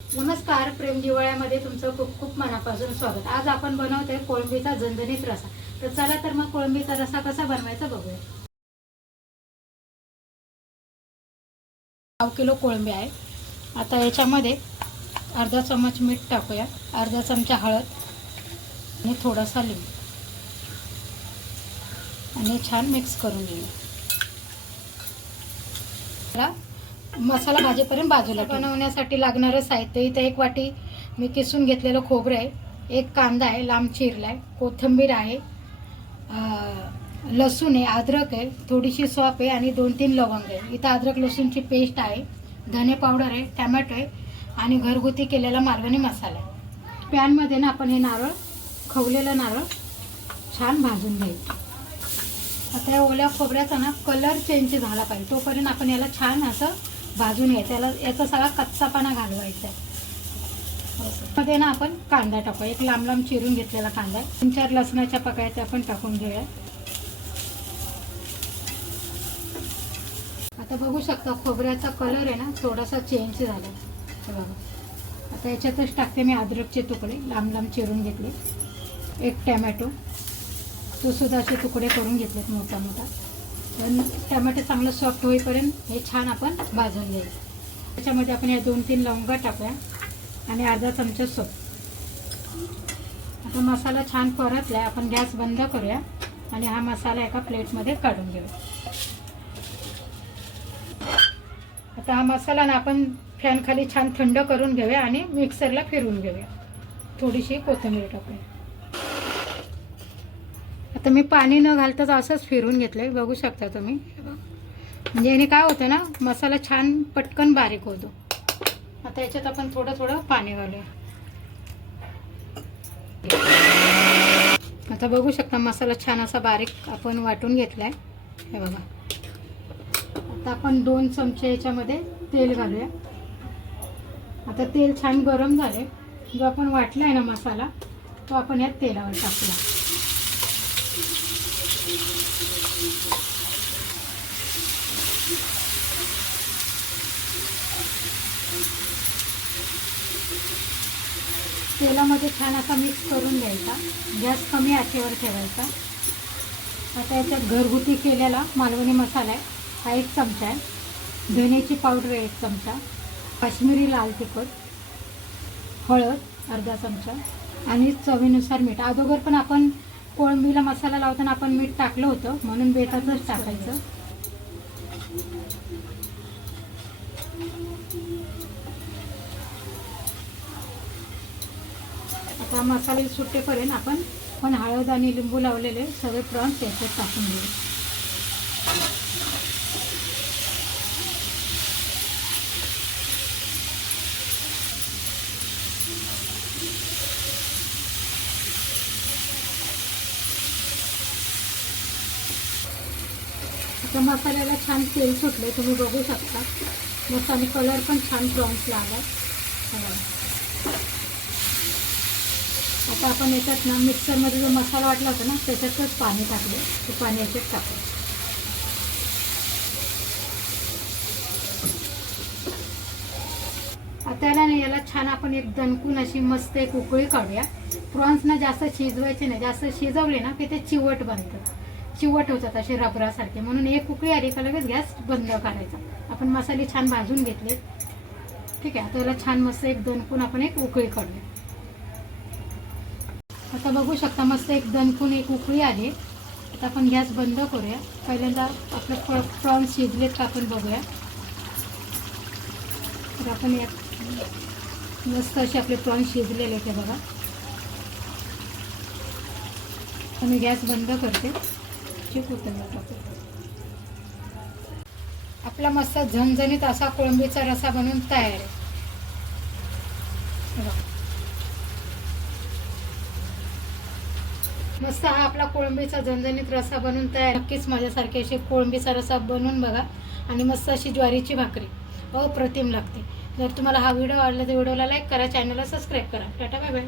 नमस्कार प्रेम दिवाळ्यामध्ये तुमचं खूप खूप मनापासून स्वागत. आज आपण बनवतोय कोळंबीचा झणझणीत रसा. तर चला तर मग कोळंबीचा रसा कसा बनवायचा बघूया. पाव किलो कोळंबी आहे. आता याच्यामध्ये अर्धा चमच मीठ टाकूया. अर्धा चमचा हळद आणि थोडासा लिंबू. आणि छान मिक्स करून घेऊया. मसाला भाजीपर्यंत बाजूला बनवण्यासाठी लागणारं साहित्य इथं एक वाटी मी किसून घेतलेलं खोबरं आहे. एक कांदा आहे लांब चिरला आहे कोथिंबीर आहे. लसूण आहे अद्रक आहे. थोडीशी सॉप आहे आणि दोन तीन लवंग आहे. इथं अद्रक लसूणची पेस्ट आहे. धने पावडर आहे टॅमॅटो आहे आणि घरगुती केलेला मालवणी मसाला आहे. पॅनमध्ये ना आपण हे नारळ खवलेलं नारळ छान भाजून घ्यायचं. आता या ओल्या खोबऱ्याचा ना कलर चेंज झाला पाहिजे. तोपर्यंत आपण याला छान असं भाजून घ्यायचं. याला याचा सगळा कच्चापणा घालवायचा आहे. मध्ये ना आपण कांदा टाकू. एक लांब लांब चिरून घेतलेला कांदा तीन चार लसणाच्या पकाया त्या आपण टाकून घेऊया. आता बघू शकता खोबऱ्याचा कलर आहे ना थोडासा चेंज झाला. बघा. आता याच्यातच टाकते मी अद्रकचे तुकडे. लांब लांब चिरून घेतले. एक टॅमॅटो. तो सुद्धा असे तुकडे करून घेतलेत मोठा मोठा. पण टॅमॅटो चांगलं सॉफ्ट होईपर्यंत हे छान आपण भाजून घ्यायचं. त्याच्यामध्ये आपण या दोन तीन लवंगा टाकूया आणि अर्धा चमचा सोप. आता मसाला छान परतला आपण गॅस बंद करूया आणि हा मसाला एका प्लेटमध्ये काढून घेऊया. आता हा मसाला ना आपण फॅनखाली छान थंड करून घेऊया आणि मिक्सरला फिरवून घेऊया. थोडीशी कोथिंबीर टाकूया. आता मी पाणी न घालताच असंच फिरून घेतलं आहे बघू शकता तुम्ही. म्हणजे याने काय होतं ना मसाला छान पटकन बारीक होतो. आता याच्यात आपण थोडं थोडं पाणी घालूया. आता बघू शकता मसाला छान असा बारीक आपण वाटून घेतलाय. हे बघा. आता आपण दोन चमचे याच्यामध्ये तेल घालूया. आता तेल छान गरम झाले जो आपण वाटलाय ना मसाला तो आपण यात तेलावर टाकूया. तेलामध्ये छान असा मिक्स करून घ्यायचा. गॅस कमी आचेवर ठेवायचा. आता याच्यात घरगुती केलेला मालवणी मसाला आहे. हा एक चमचा आहे. धण्याची पावडर एक चमचा. काश्मीरी लाल तिखट. हळद अर्धा चमचा. आणि चवीनुसार मीठ. अगोदर पण आपण कोळंबीला मसाला लावताना आपण मीठ टाकलं होतं म्हणून बेतातच टाकायचं. आता मसाले सुटेपर्यंत आपण पण हळद आणि लिंबू लावलेले सगळे प्रॉन्स याच्यात टाकून घेऊ आता मसाल्याला छान तेल सुटले तुम्ही बघू शकता. मस्त आणि कलर पण छान प्रॉन्सला आला आता आपण याच्यात ना मिक्सरमध्ये जो मसाला वाटला होता ना त्याच्यातच पाणी टाकले ते पाणी याच्यात टाकलं आता याला ना याला छान आपण एक दणकून अशी मस्त एक उकळी काढूया. प्रॉन्स ना जास्त शिजवायचे नाही. जास्त शिजवले ना की ते चिवट बनतं चिवट होतात असे रबरासारखे. म्हणून एक उकळी आली का लगेच गॅस बंद करायचा. आपण मसाले छान भाजून घेतले ठीक आहे आता याला छान मस्त एक दणकून आपण एक उकळी काढूया आता बघू शकता मस्त एक दणकून एक उकळी आली. आता आपण गॅस बंद करूया. पहिल्यांदा आपलं प्र प्रॉन्स शिजलेत का आपण बघूया. तर आपण यात मस्त असे आपले प्रॉन्स शिजलेले ते बघा. आणि मी गॅस बंद करते. चिक उतरला टाकू आपला मस्त झणझणीत असा कोळंबीचा रसा बनवून तयार आहे. मस्त हा आपला कोळंबीचा झणझणीत रसा बनवून तयार नक्कीच माझ्यासारखी अशी कोळंबीचा रसा बनवून बघा. आणि मस्त अशी ज्वारीची भाकरी. अप्रतिम लागते. जर तुम्हाला हा व्हिडिओ आवडला तर व्हिडिओला लाईक करा चॅनलला सबस्क्राईब करा. Tata bye bye